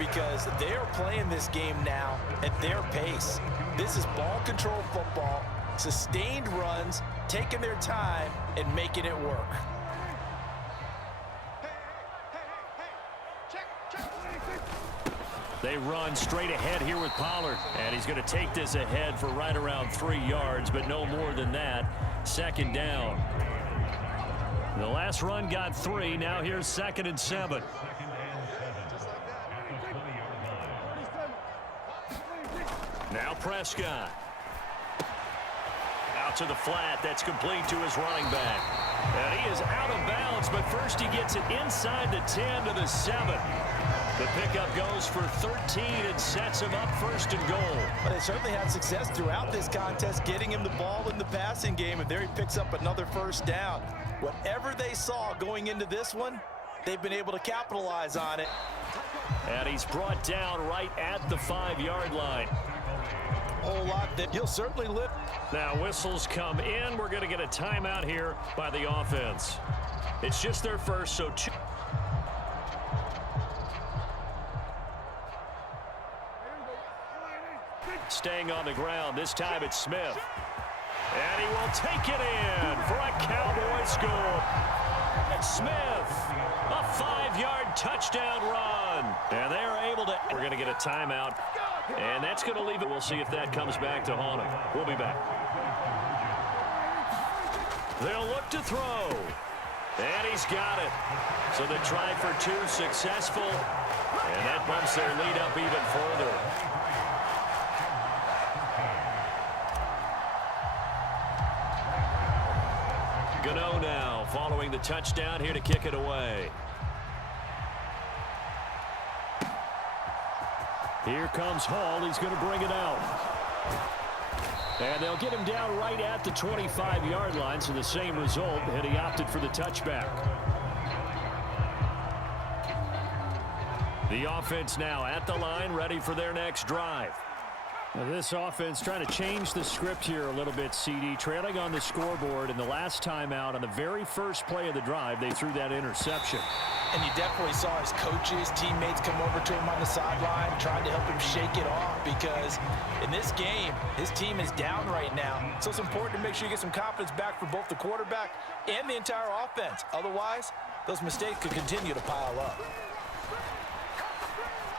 because they are playing this game now at their pace. This is ball control football, sustained runs, taking their time and making it work. They run straight ahead here with Pollard, and he's going to take this ahead for right around 3 yards, but no more than that. Second down. The last run got 3. Now here's 2nd and 7. Now Prescott. Out to the flat. That's complete to his running back. And he is out of bounds, but first he gets it inside the 10 to the 7. The pickup goes for 13 and sets him up 1st and goal. But they certainly had success throughout this contest, getting him the ball in the passing game, and there he picks up another 1st down. Whatever they saw going into this one, they've been able to capitalize on it. And he's brought down right at the 5-yard line. A whole lot that he'll certainly live. Now whistles come in. We're going to get a timeout here by the offense. It's just their first, so 2. Staying on the ground. This time it's Smith. And he will take it in for a Cowboy score. And Smith, a 5-yard touchdown run. And they're able to. We're going to get a timeout. And that's going to leave it. We'll see if that comes back to haunt him. We'll be back. They'll look to throw. And he's got it. So the try for 2 successful. And that bumps their lead up even further. Gano now following the touchdown here to kick it away. Here comes Hall. He's going to bring it out. And they'll get him down right at the 25-yard line, so the same result, and he opted for the touchback. The offense now at the line, ready for their next drive. Now this offense trying to change the script here a little bit, CD. Trailing on the scoreboard, and the last time out on the very first play of the drive, they threw that interception. And you definitely saw his coaches, teammates come over to him on the sideline, trying to help him shake it off, because in this game, his team is down right now. So it's important to make sure you get some confidence back for both the quarterback and the entire offense. Otherwise, those mistakes could continue to pile up.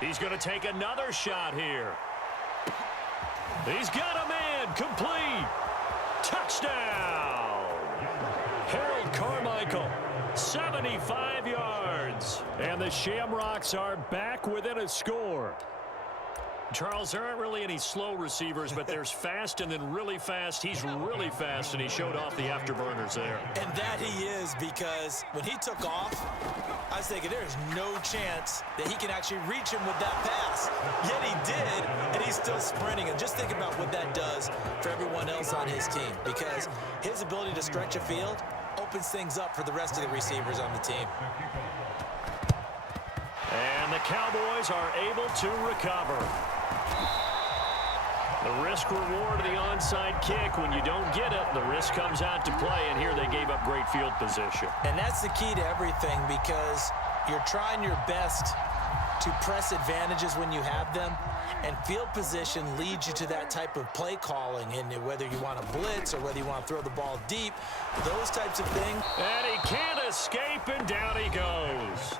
He's going to take another shot here. He's got a man, complete. Touchdown. Harold Carmichael, 75 yards. And the Shamrocks are back within a score. Charles, there aren't really any slow receivers, but there's fast and then really fast. He's really fast, and he showed off the afterburners there. And that he is, because when he took off, I was thinking there's no chance that he can actually reach him with that pass. Yet he did, and he's still sprinting. And just think about what that does for everyone else on his team, because his ability to stretch a field opens things up for the rest of the receivers on the team. And the Cowboys are able to recover. The risk-reward of the onside kick. When you don't get it, the risk comes out to play, and here they gave up great field position. And that's the key to everything, because you're trying your best to press advantages when you have them, and field position leads you to that type of play calling, and whether you want to blitz or whether you want to throw the ball deep, those types of things. And he can't escape, and down he goes.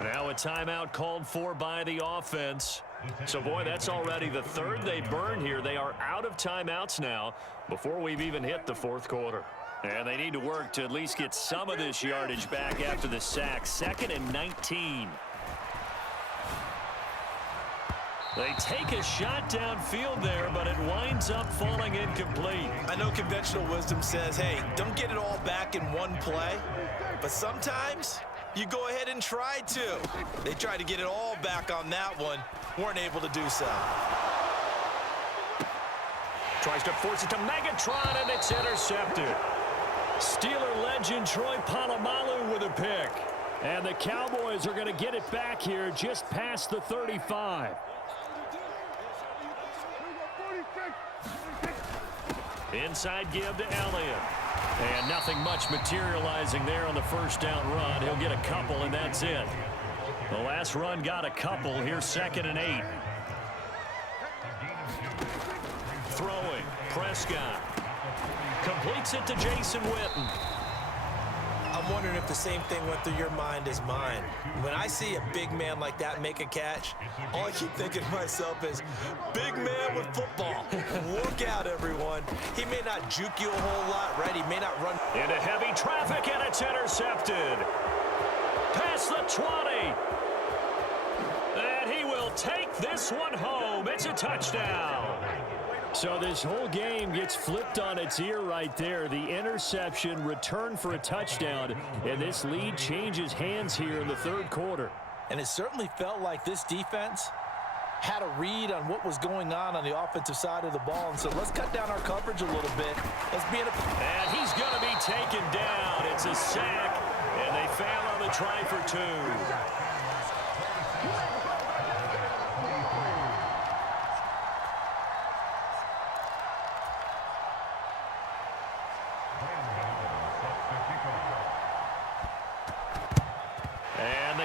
Now a timeout called for by the offense. So, boy, that's already the 3rd they burn here. They are out of timeouts now before we've even hit the 4th quarter. And they need to work to at least get some of this yardage back after the sack. 2nd and 19. They take a shot downfield there, but it winds up falling incomplete. I know conventional wisdom says, hey, don't get it all back in one play, but sometimes you go ahead and try to. They tried to get it all back on that one, weren't able to do so. Tries to force it to Megatron, and it's intercepted. Steeler legend Troy Polamalu with a pick. And the Cowboys are going to get it back here just past the 35. Inside give to Elliott. And nothing much materializing there on the first down run. He'll get a couple, and that's it. The last run got a couple. Here's 2nd and 8. Throwing. Prescott. Completes it to Jason Witten. I'm wondering if the same thing went through your mind as mine. When I see a big man like that make a catch, all I keep thinking to myself is, big man with football. Look out, everyone. He may not juke you a whole lot, right? He may not run into heavy traffic, and it's intercepted. Past the 20. And he will take this one home. It's a touchdown. So this whole game gets flipped on its ear right there. The interception, return for a touchdown, and this lead changes hands here in the 3rd quarter. And it certainly felt like this defense had a read on what was going on the offensive side of the ball. And so let's cut down our coverage a little bit. Let's be in a... And he's going to be taken down. It's a sack, and they fail on the try for 2.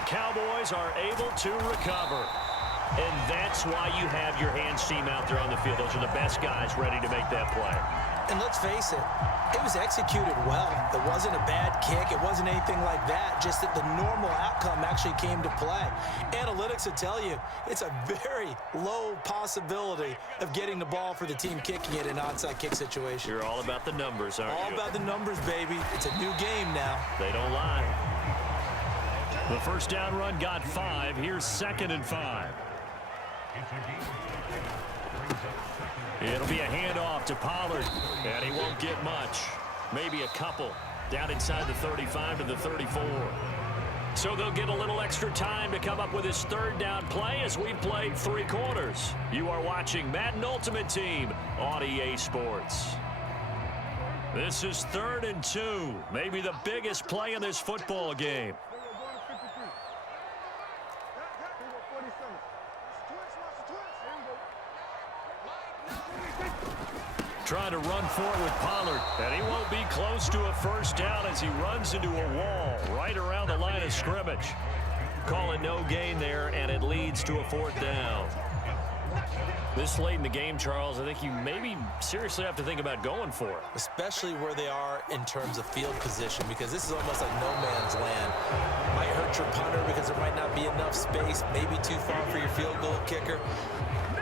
Cowboys are able to recover. And that's why you have your hands team out there on the field. Those are the best guys ready to make that play. And let's face it, it was executed well. It wasn't a bad kick. It wasn't anything like that. Just that the normal outcome actually came to play. Analytics will tell you it's a very low possibility of getting the ball for the team kicking it in an onside kick situation. You're all about the numbers, aren't you? All about the numbers, baby. It's a new game now. They don't lie. The first down run got 5. Here's 2nd and 5. It'll be a handoff to Pollard, and he won't get much. Maybe a couple. Down inside the 35 to the 34. So they'll get a little extra time to come up with his 3rd down play as we've played 3 quarters. You are watching Madden Ultimate Team on EA Sports. This is 3rd and 2. Maybe the biggest play in this football game. Trying to run for it with Pollard, and he won't be close to a first down as he runs into a wall right around the line of scrimmage. Call it no gain there, and it leads to a 4th down. This late in the game, Charles, I think you maybe seriously have to think about going for it. Especially where they are in terms of field position, because this is almost like no man's land. Might hurt your punter because there might not be enough space, maybe too far for your field goal kicker.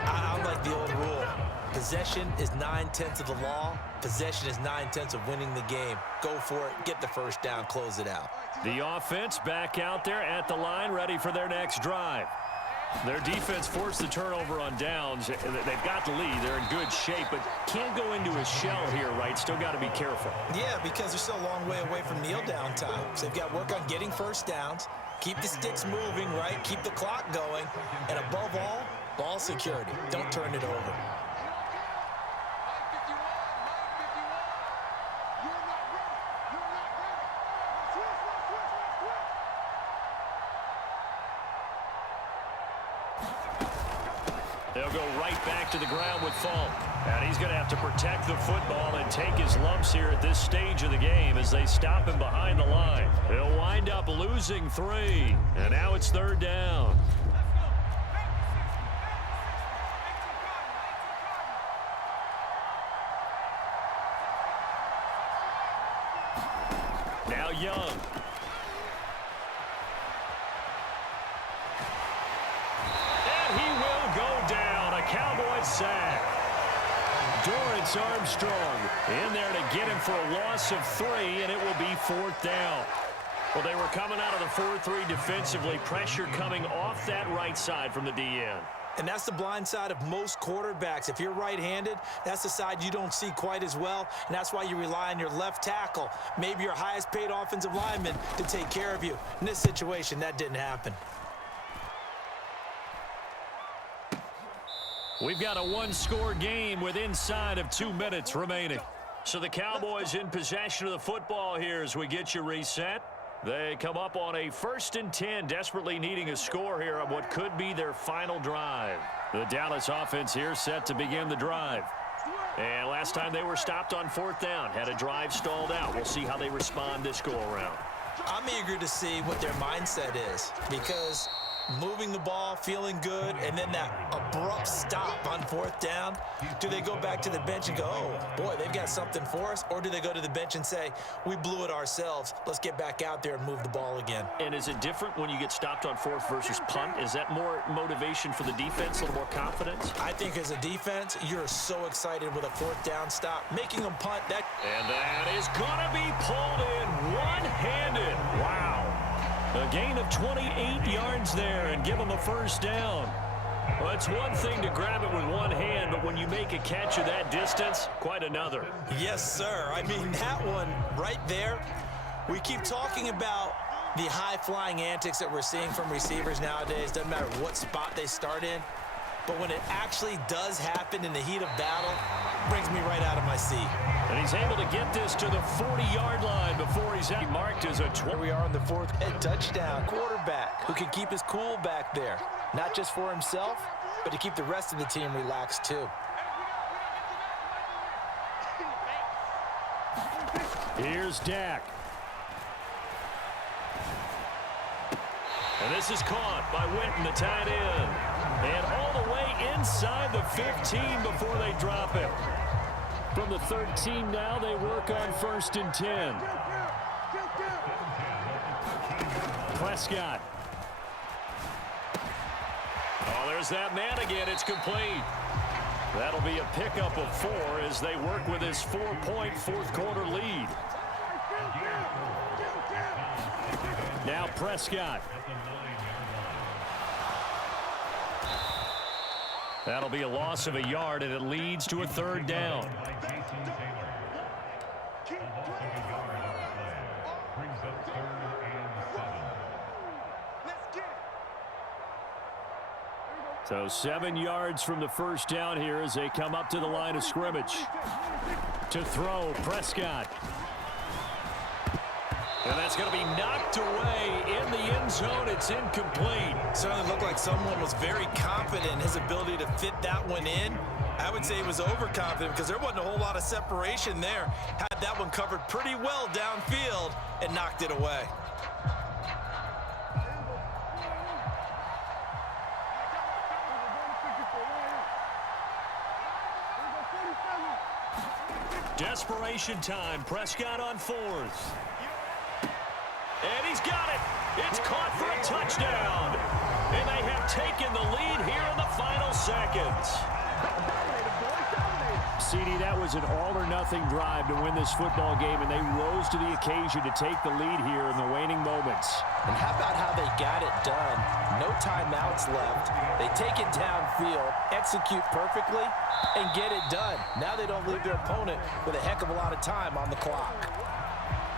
I'm like the old rule. Possession is 9/10 of the law. Possession is 9/10 of winning the game. Go for it. Get the first down. Close it out. The offense back out there at the line, ready for their next drive. Their defense forced the turnover on downs. They've got the lead. They're in good shape, but can't go into a shell here, right? Still got to be careful. Yeah, because they're still a long way away from kneel down time. So they've got to work on getting first downs, keep the sticks moving, right? Keep the clock going, and above all, ball security. Don't turn it over. They'll go right back to the ground with Falk. And he's going to have to protect the football and take his lumps here at this stage of the game as they stop him behind the line. He'll wind up losing 3. And now it's 3rd down. Now Young. Sack. Dorrance Armstrong in there to get him for a loss of 3, and it will be 4th down. Well, they were coming out of the 4-3 defensively. Pressure coming off that right side from the DN. And that's the blind side of most quarterbacks. If you're right-handed, that's the side you don't see quite as well, and that's why you rely on your left tackle, maybe your highest-paid offensive lineman, to take care of you. In this situation, that didn't happen. We've got a 1-score game with inside of 2 minutes remaining. So the Cowboys in possession of the football here as we get you reset. They come up on a 1st and 10, desperately needing a score here on what could be their final drive. The Dallas offense here set to begin the drive. And last time they were stopped on 4th down, had a drive stalled out. We'll see how they respond this go-around. I'm eager to see what their mindset is, because moving the ball, feeling good, and then that abrupt stop on 4th down? Do they go back to the bench and go, oh, boy, they've got something for us? Or do they go to the bench and say, we blew it ourselves, let's get back out there and move the ball again? And is it different when you get stopped on 4th versus punt? Is that more motivation for the defense, a little more confidence? I think as a defense, you're so excited with a 4th down stop. Making them punt, that... And that is going to be pulled in one-handed. Wow. A gain of 28 yards there and give them a 1st down. Well, it's one thing to grab it with one hand, but when you make a catch of that distance, quite another. Yes, sir. I mean, that one right there, we keep talking about the high-flying antics that we're seeing from receivers nowadays. Doesn't matter what spot they start in. But when it actually does happen in the heat of battle, it brings me right out of my seat. And he's able to get this to the 40-yard line before he's out. Marked as a 20. Here we are on the 4th touchdown. Quarterback who can keep his cool back there. Not just for himself, but to keep the rest of the team relaxed too. Here's Dak. And this is caught by Winton, the tight end. And all the way inside the 15 before they drop it. From the 13 now, they work on 1st and 10. Prescott. Oh, there's that man again. It's complete. That'll be a pickup of 4 as they work with his 4-point 4th quarter lead. Now Prescott. That'll be a loss of a yard, and it leads to a 3rd down. So 7 yards from the 1st down here as they come up to the line of scrimmage. To throw, Prescott. And that's going to be knocked away in the end zone. It's incomplete. Certainly looked like someone was very confident in his ability to fit that one in. I would say he was overconfident because there wasn't a whole lot of separation there. Had that one covered pretty well downfield and knocked it away. Desperation time. Prescott on 4th. And he's got it. It's caught for a touchdown. And they have taken the lead here in the final seconds. CD, that was an all-or-nothing drive to win this football game, and they rose to the occasion to take the lead here in the waning moments. And how about how they got it done? No timeouts left. They take it downfield, execute perfectly, and get it done. Now they don't leave their opponent with a heck of a lot of time on the clock.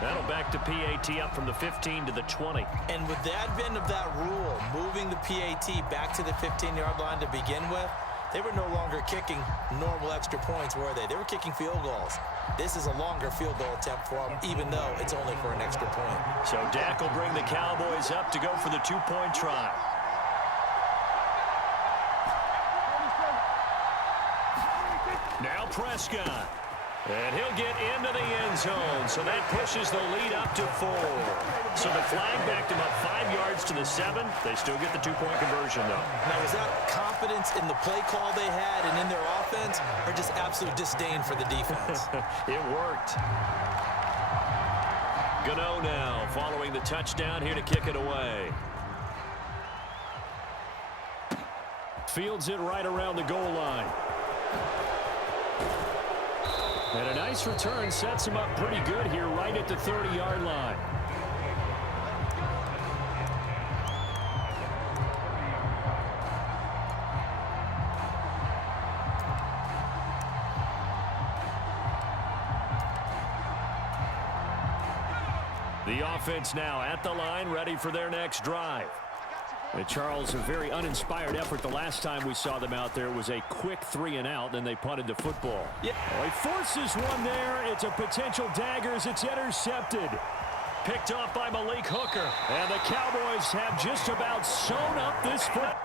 That'll back to PAT up from the 15 to the 20. And with the advent of that rule, moving the PAT back to the 15-yard line to begin with, they were no longer kicking normal extra points, were they? They were kicking field goals. This is a longer field goal attempt for them, even though it's only for an extra point. So Dak will bring the Cowboys up to go for the 2-point try. Now Prescott. And he'll get into the end zone, so that pushes the lead up to 4. So the flag backed him up 5 yards to the 7. They still get the 2-point conversion, though. Now, was that confidence in the play call they had and in their offense, or just absolute disdain for the defense? It worked. Gano now, following the touchdown here to kick it away. Fields it right around the goal line. And a nice return sets him up pretty good here right at the 30-yard line. The offense now at the line, ready for their next drive. Charles, a very uninspired effort the last time we saw them out there. Was a quick 3-and-out, then they punted the football. Yeah. Well, he forces one there. It's a potential dagger as it's intercepted. Picked off by Malik Hooker. And the Cowboys have just about sewn up this foot.